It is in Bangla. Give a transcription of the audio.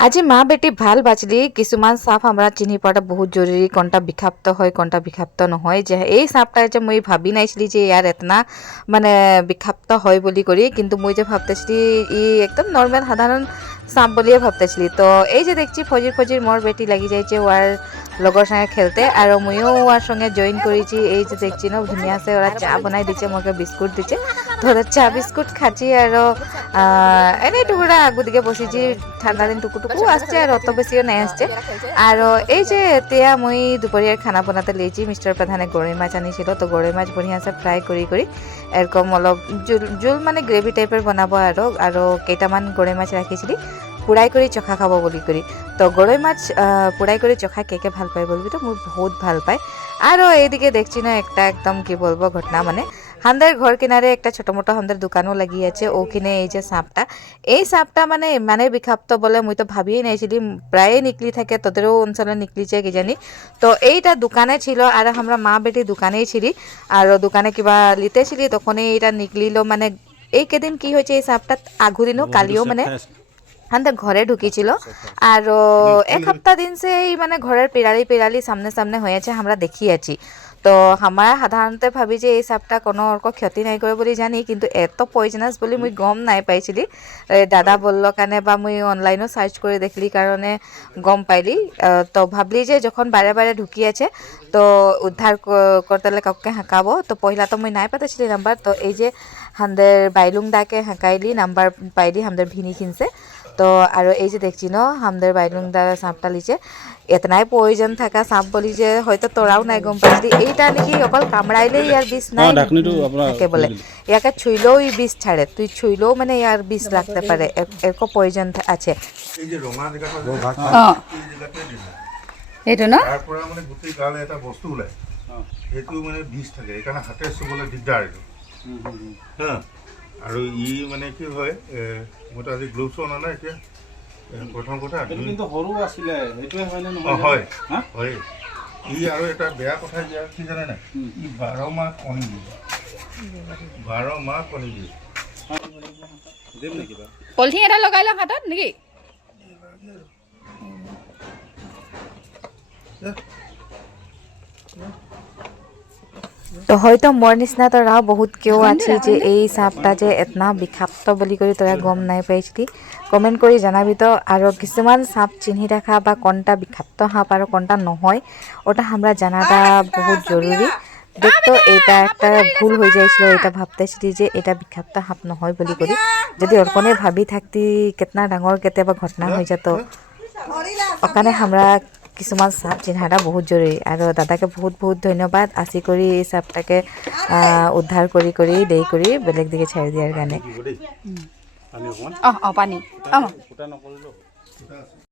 আজি মা বেটি ভাল বাচলি কিছুমান সাপ আমরা চিনি পাওয়া বহুত জরুরি কোনটা বিষাক্ত হয় কোনটা বিষাক্ত নহয় যে এই সাপটা যে মই ভাবি নাইছিলি যে ইয়ার এতনা মানে বিষাক্ত হয় বলি করি কিন্তু মই যে ভাবতেছিলি ই একদম নর্মাল সাধারণ সাপ বলিয়ে ভাবতেছিলি তো এই যে দেখছি ফজির ফজির মোর বেটি লাগি যাইছে ওর লগর সঙ্গে খেলতে আর মইও ওর সঙ্গে জয়েন করেছি এই যে দেখছি না ধুনিয়া সে ওরা চা বানাই দিচ্ছে মোকে বিস্কুট দিচ্ছে তো ওরা চা বিস্কুট খাচ্ছি আর এনে টুকুরা আগুদিকে বসিছি ঠান্ডা দিন টুকু আসছে আর অত বেশিও নাই আসছে আর এই যে এতিয়া মই দুপরিয়ার খানা বনাতে লেছি মিস্টার প্রধানে গরৈ মাছ আনিছিল তো গরৈ মাছ বঢ়িয়া আছে ফ্রাই কৰি এরকম অলপ জোল মানে গ্রেভি টাইপের বনাব আর কেইটামান গরৈ মাছ রাখিছিলি পুড়াই করে চখা খাব বলি করি তো গরৈ মাছ পুড়াই করে চখা কে ভাল পায় বলবি তো মোর বহুত ভাল পায় আর এইদিকে দেখছি না একটা একদম কি বলবো ঘটনা মানে হামদের ঘর কিনারে একটা ছোট মোটো হামদের দোকানও লাগিয়ে আছে ওখানে এই যে সাপটা মানে বিষাক্ত বলে মুই তো ভাবিয়ে নাইছিলি প্রায় নিকলি থাকে তোদেরও অঞ্চলে নিকলিছে কি জানি তো এইটা দোকানে ছিল আর আমরা মা বেটি দোকানেই ছিলি আর দোকানে কিবা লিতেছিলি তখনই এইটা নিকলিলো মানে এই কেদিন কি হয়েছে এই সাপটা আগু দিনও কালিও মানে আমাদের ঘরে ঢুকিছিল আর এক সপ্তাহ দিন সে মানে ঘরের পিড়ালি সামনে হয়েছে আমরা দেখিয়েছি তো আমরা সাধারণতে ভাবি যে এই সাপটা কোনো ক্ষতি নাই করে বলে জানি কিন্তু এত পয়জনাস বলে মুই গম নাই পাইছিলি দাদা বলল কারণে বা মুই অনলাইনও সার্চ করে দেখলি কারণে গম পাইলি তো ভাবলি যে যখন বারে ঢুকি আছে তো উদ্ধার করতে কাউকে হাঁকাবো তো পহিলা তো মুই নাই পাতেছিলি নাম্বার তো এই যে হামদের বাইলুং দাকে হাঁকাইলি নাম্বার পাইলি হামদের ভিনি কিনছে তো আর এই যে দেখছি ন হামদের বাইলুং দা সাপটা লিছে এতনাই প্রয়োজন থাকা সাপ বলি যে হয়তো তোরাও নাই গম পাইছিলি এইটা নাকি অকল কামড়াইলেই ইয়ার বিষ নাই থাকে বলে ইয়াকে ছুইলেও ই বিষ ছাড়ে তুই ছুইলেও মানে ইয়ার বিষ লাগতে পারে এরকম প্রয়োজন আছে এইটো ন তাৰপৰা মানে গোটেই গালে এটা বস্তু ওলায় সেইটো মানে বিষ থাকে সেইকাৰণে হাতে চুবলৈ দিগদাৰ এইটো হা আৰু ই মানে কি হয় মইতো আজি গ্লোভছ অনা নাই এতিয়া প্ৰথম কথা কিন্তু সৰু আছিলে সেইটোৱে হয় নে নহয় হয় হয় ই আৰু এটা বেয়া কথা কি জানে নাই ই 12 মাহ কণী দিয়ে 12 মাহ কণী দিয়ে দেব নেকি বা পলিথিন এটা লগাই লওঁ হাতত নেকি তো হয়তো মোর নিচিনা তোরাও বহুত কেউ আছে যে এই সাপটা যে এতনা বিষাক্ত বলি করে তোরা গম নাই পাইছিলি কমেন্ট করে জানাবি তো আর কিছুমান সাপ চিনি রাখা বা কোনটা বিষাক্ত সাপ আর কোনটা নহয় ওটা আমরা জানাটা বহুত জরুরি দেখতো এটা একটা ভুল হয়ে যাইছিল এটা ভাবতেছিলি যে এটা বিষাক্ত সাপ নহয় বলি করি যদি অর্কনে ভাবি থাকতি কেতনা ডাঙর কেতিয়াবা ঘটনা হয়ে যেত ওখানে আমরা কিছুমান সাপ চিহ্নাটা বহুত জরুরি আর দাদাকে বহুত ধন্যবাদ আসি করি এই সাপটাকে উদ্ধার করি দেই করি বেলেগ দিকে ছাড়ি দিয়ার কারণে পানী